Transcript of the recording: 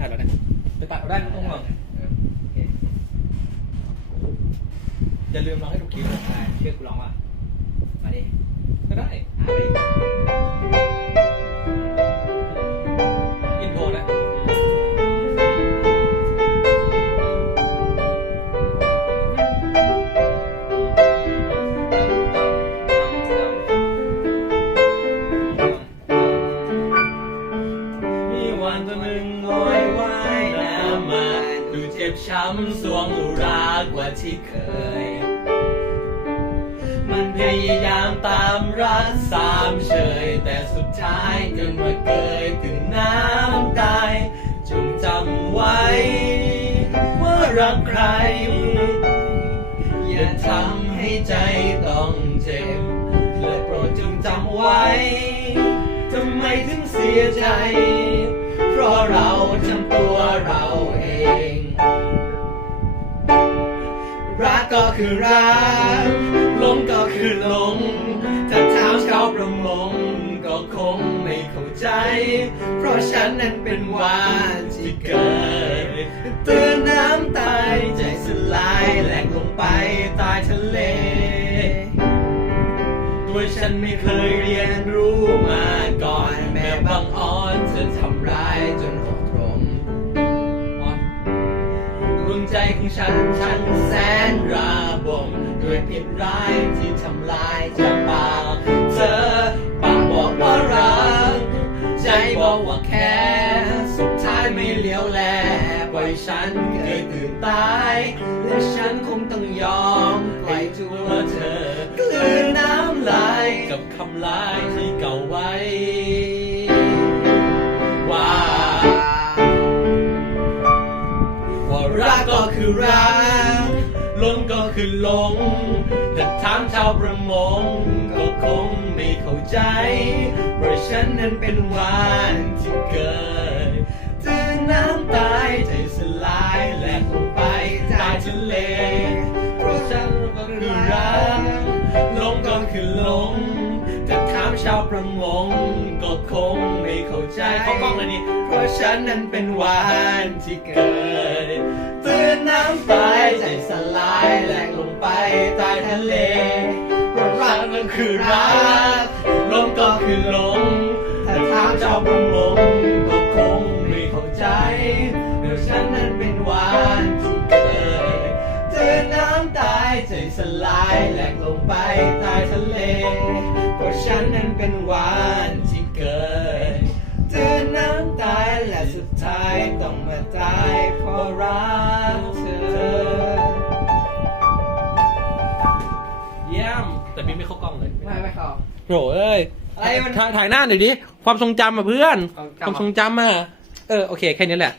ได้แล้วเนี่ยไปตัดเอาได้ตรงก่องลองอเคอย่าลืมร้องให้ทุกคิวได้เชื่อกูร้องว่ะมาดิก็ได้ จ็บช้ำสวงอุรากว่าที่เคย มันพยายามตามรักสามเฉย แต่สุดท้ายก็มาเกยถึงน้ำตายจงจำไว้ ว่ารักใคร อย่าทำให้ใจต้องเจ็บ และโปรดจงจำไว้ ทำไมถึงเสียใจ เพราะเราทำตัวเรา ก็คือรักลงก็คือหลงถ้าถามชาวประมงก็คงไม่เข้าใจ เพราะฉันนั้นเป็นวานที่เกิดตื่นน้ำตายใจสลายแหลกลงไปใตายทะเลตัวฉันไม่เคยเรียนรู้ ใจของฉัน ฉันแสนระบมด้วยผิดร้ายที่ทำลายจากปากเธอปากบอกว่ารัก ใจบอกว่าแค่สุดท้ายไม่เลี้ยวแลปล่อยฉันเคยตื่นตาย และฉันคงต้องยอมปล่อยตัวเธอกลืนน้ำลายกับคำลายที่ ว่ารักก็คือรักลงก็คือลงแต่ถามชาวประมงก็คงไม่เข้าใจ เพราะฉันนั้นเป็นวานที่เกิดตื่นน้ำตายใจสลายแหลกลงไปใต้ทะเลเพราะฉันก็คือรักลงก็คือลงแต่ถามชาวประมงก็คงไม่เข้าใจเขากล้องเลยนี่เพราะฉันนั้นเป็นวานที่เกิดำตายใจสลายแหลกลงไปใต้ทะเลเพราะรักนั้นคือรักหลงก็คือหลงถ้าถามชาวประมงก็คงไม่เข้าใจเพราะฉันนั้นเป็นหวานที่เกิดตื่นน้ำตายใจสลายแหลกลงไปใต้ทะเลเพราะฉันนั้นเป็นหวาน โหเอ้ยอะไรมัน ถ่ายถ่ายหน้าหน่อยดิ ความทรงจำอะเพื่อน ความจำความทรงจำอะ เออ โอเค แค่นี้แหละ